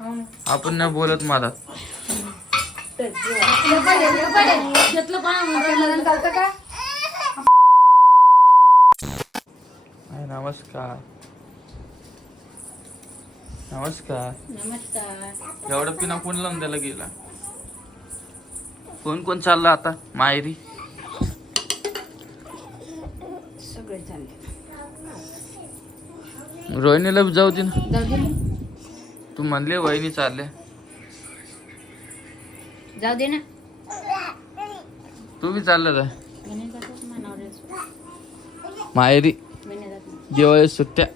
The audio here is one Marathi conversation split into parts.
आपण नाही बोलत मला. नमस्कार नमस्कार. नमस्कार. एवढं पिना कोण लावून द्यायला गेला? कोण कोण चाललं आता? मायरी सगळे चालले रोहिणीला बी जाऊ दे ना. तू म्हणले वहिनी चालले. जाऊ दे ना. तू बी चाललं का मी नाही जात मनावर माहेरी. मी नाही जात. ना. दिवाळी सुट्ट्या.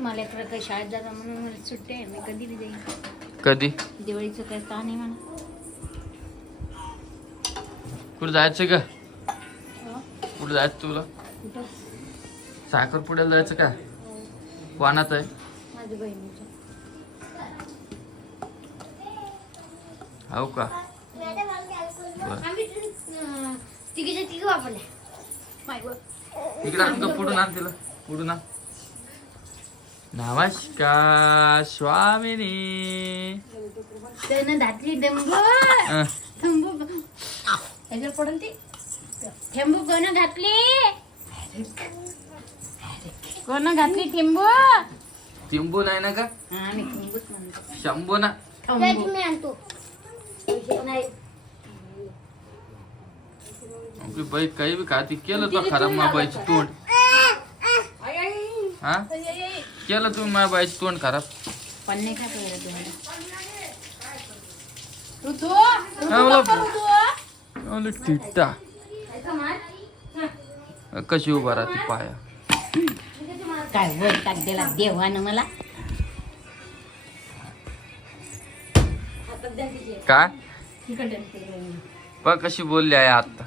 मला एक शाळेत जाता म्हणून मला सुट्टी आहे. मी कधी बी जाईन. कधी? दिवाळीचं काही ताण आहे म्हणा. कुठं जायचं का? कुठं जायचं तुला? कुठं? साखरपुड्याला जायचं का? वानात आहे. माझ्या बहिणीचं. हो का? इकडे पुढून आण तिला. पुढून आण. नमस्कार स्वामिनी. त्यानं घातली थंबू ह्याच्यावर पडून ती. थेंबू कोण घातली? कोण घातली थेंबू? तिंबू नाही ना का? हा मी थेंबूच म्हणतो. शंभू ना. थंबू. मी आणतो. आपली बाई काही बी खाती केलं तो खराब मा बाईची तोंड. हा? केलं तुम्ही माझ्या बाईची तोंड खराब? पण नाही खात वगैरे तुम्हाला मला- मला टिट्टा. कशी उभा राहते पाया? काय वर टाक दिला देवानं मला. काय? बघ कशी बोलली आहे आता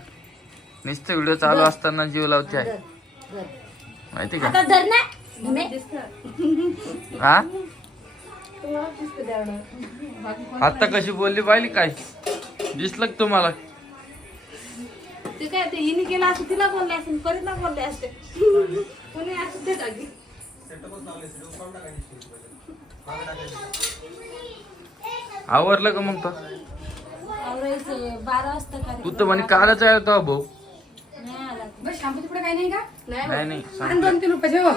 नुसतं व्हिडिओ चालू असताना जीव लावते आहे माहिती का? आता धर ना. धुणे. हा? आता कशी बोलली पाहिली काय? दिसलं का तुम्हाला? ते काय ते हिने केलं असं तिला बोलले असते परीला बोलले असते. कोणी असं ते जागी. आवरलं का मग तो? आवरायचं. बारा वाजता काय तू तर म्हणे कालच आहे तो भाऊ. नाही आला. बस शॅम्पू तिकडे काही नाही का? नाही नाही आणि संपल्या दोन तीन रुपये ठेव.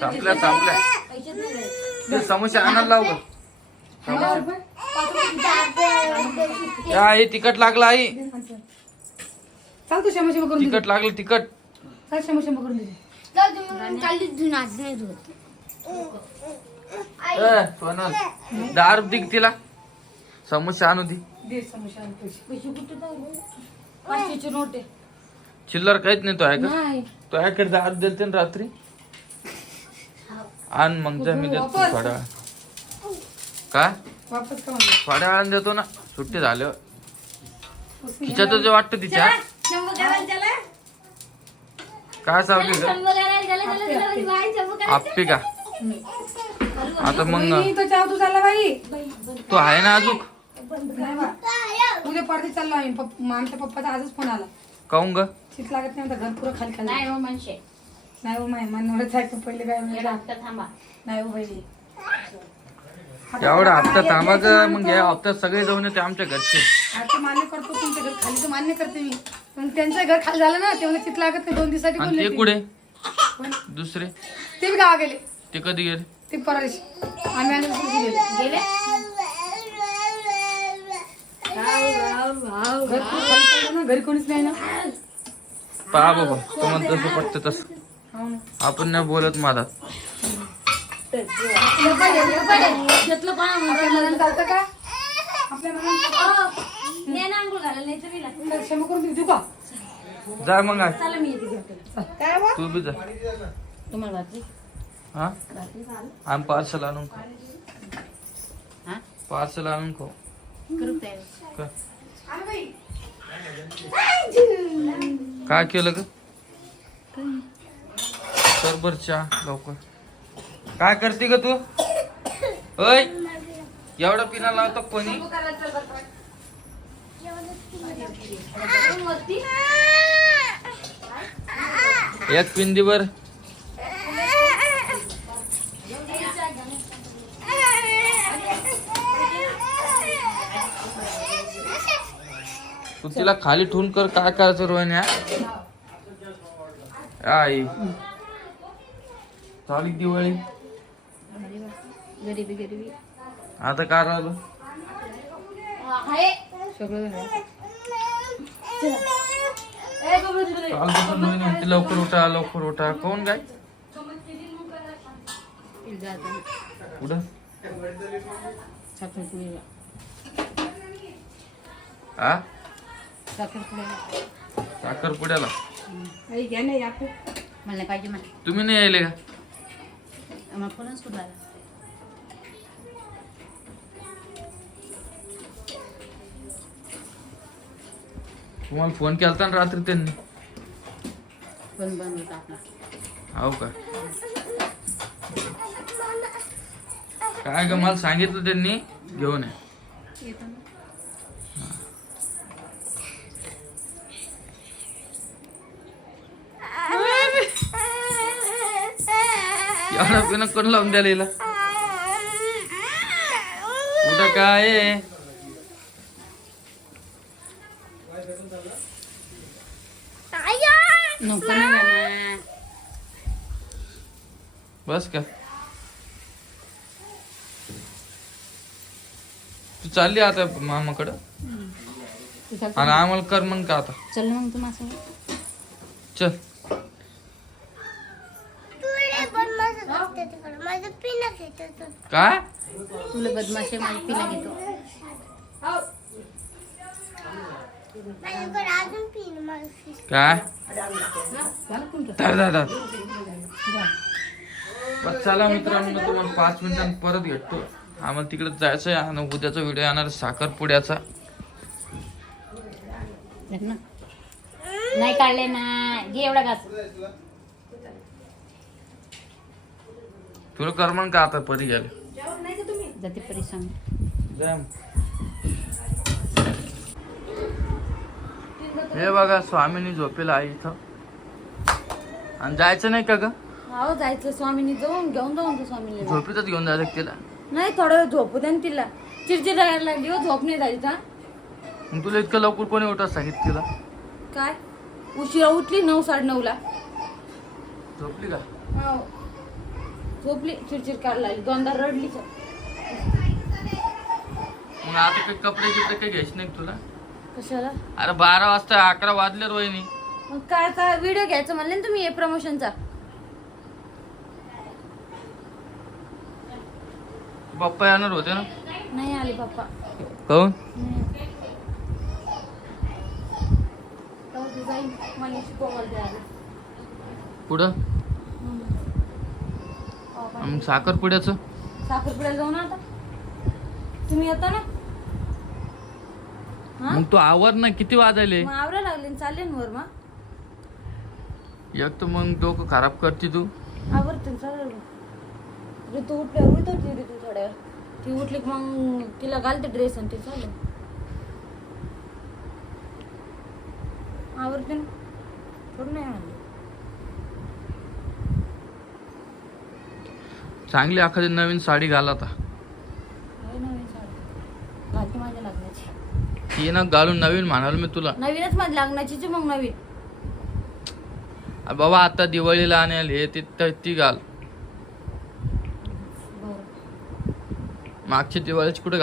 संपल्या संपल्या पैसेच नाही राहिले. ते समोसे आणायला लाव गं. दहा रुपये. पाच रुपये या हे तिखट लागलं आई. चाल तू करून दे तिखट लागलं तिखट. चाल करून दे ए, सोनल दहा रुपये दे तिला. समोसे आणू दे. दे समोसे आणि पैसे पैसे कुठे जाऊ? पाचशेची नोट आहे. चिल्लर काहीच नाही तो आहे का? नाही. तो आहे का दहा दिलते ना रात्री. आण मग जा मी देतो वापस. थोड्या वेळा. काय वापस का म्हणलं? थोड्या वेळाने देतो ना. सुट्टी झाल्यावर. तिच्यात जे वाटतं तिच्या. काय सावली का? आप्पी का आता मग तो चहा तू चालला बाई. तू आहे ना अजून. उद्या पार्टी चाललो आम्ही पप्प- मग आमच्या पप्पाचा आजच फोन आला. काऊन ग? शीत लागत नाही आता घर पुरं खाली खाली. नाही हो मनशे. नाही हो माय मनवरच आहे का पहिले काय थांबा. नाही हो बहिणी एवढा हप्ता थांबा ग मग या हप्त्यात सगळे जाऊन येते आमच्या घरचे. आता मान्य करतो तुमच्या घर खाली तर मान्य करते मी. पण त्यांचं घर खाली झालं ना ते म्हणजे चित लागत नाही दोन दिवसासाठी आणि बोलले ते ते. कुठे? दुसरे? ते बी गावा गेले. ते कधी गेले? ते परदेश आम्ही आलो गेले? घर ना, घरी कोणीच नाही ना पहा बाबा तुम्हाला तसं पटतं तसं. ना. आपण नाही बोलत मला जा मग आज. तू बी जा. तुम्हाला हा? आम्ही पार्सल आणून खाऊ. हा? पार्सल आणून खाऊ. का? काय केलं ग? तर बर चहा लवकर. काय करते ग तू? ओय एवढा पिना लावतो कोणी? एक पिंदीवर तू तिला खाली ठेवून कर काय करायचं रोहिण्या आई. चालू दिवाळी. गरिबी गरिबी आता काय राहिलं? सगळं कालपासून रोहिणी म्हणते लवकर उठा लवकर उठा. कोण काय कुठं? हा? साखरपुड्याला. घ्या नाही आपण मला पाहिजे मला. तुम्ही नाही यायले का? आला? तुम्हाला फोन केलता ना रात्री त्यांनी? फोन बंद होता आपला. हो का? काय ग मला सांगितलं त्यांनी घेऊन ये. येतो ना. एवढा पिणं कोण लावून द्यायला हिला? कुठं काय? नको ना बस का? तू चालली आता मामाकडं? तू चालतो आणि आम्हाला कर मग का आता? चल ना मग तू माझं चल. माझं पिना घेतो काय? तुला बदमाशे माझी पिला घेतो. माझ्याकडे अजून पिन मला काय? झालं कोणतं धर धर धर. जा. बस चला मित्रांनो तुम्हाला पाच मिनिटांनी परत भेटतो. आम्हाला तिकडे जायचं आहे आणि उद्याचा व्हिडिओ येणार साखरपुड्याचा. ना. नाही काढले ना. घे एवढा घास. तुला कर मग का आता परी गेले जाते परी सांग. जा. मग. हे बघा स्वामीनी झोपेला आहे इथं. आणि जायचं नाही का ग? हो जायचं. स्वामीनी जाऊन घेऊन जाऊन तो स्वामीला झोपेतच घेऊन जायचं तिला नाही थोडा वेळ झोपू ना तिला. चिडचिड राहायला लागली हो झोप नाही झाली का मग तुला इतकं लवकर कोणी उठा सांगितलं? तिला काय? उशिरा उठली नऊ साडे नऊला झोपली का? हो. झोपली चिडचिड करायला लागली. दोनदा रडली. मग आता काही कपडे गिपडे काही घ्यायचे नाही का तुला? कशाला? अरे बारा वाजता अकरा वाजले रोहिणी मग काय काय व्हिडिओ घ्यायचं म्हणले ना तुम्ही हे प्रमोशनचा पप्पा येणार होते ना? नाही आले पप्पा नाही. जाऊ दे, जाईन. आले. पुढं मग साखरपुड्याचं? साखरपुड्याला जाऊ ना आता. तुम्ही येता ना? हा? मग तू आवर ना किती वाजायले? मग आवरा लागले ना चालले ना वर मग एक तर मग डोकं खराब करते तू. आवरते चालेल ऋतू उठल्यावर उठवते ऋतू थोड्या वेळ. ती उठली की मग तिला घालते ड्रेस आणि ते चालेल आवरते ना. थोडं नाही म्हणलं चांगली एखादी नवीन साडी घाल आता. लग्नाची. ती ना घालून नवीन म्हणाल मी तुला. नवीनच माझ्या लग्नाचीच मग नवीन. बाबा आता दिवाळीला आणेल हे ती तर ती घाल. बरं. मागची दिवाळीची कुठे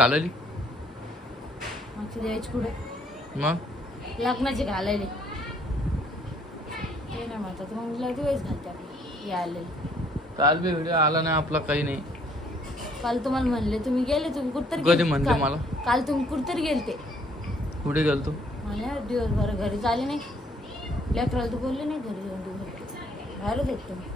द्यायची कुठे? मग? लग्नाची घालायले ते नाही म्हणतात मग घालते यायला. काल बी व्हिडिओ आला नाही आपला काही नाही. काल तुम्हाला म्हणले तुम्ही गेले तुम्ही कुठतरी कधी म्हणले काल- मला? काल तुम्ही कुठतरी गेलते. कुठे गेलतो? मला दिवसभर घरी झाले नाही. लेकराला तू बोलले नाही घरी जाऊन तू बाहेरच येत तुम्ही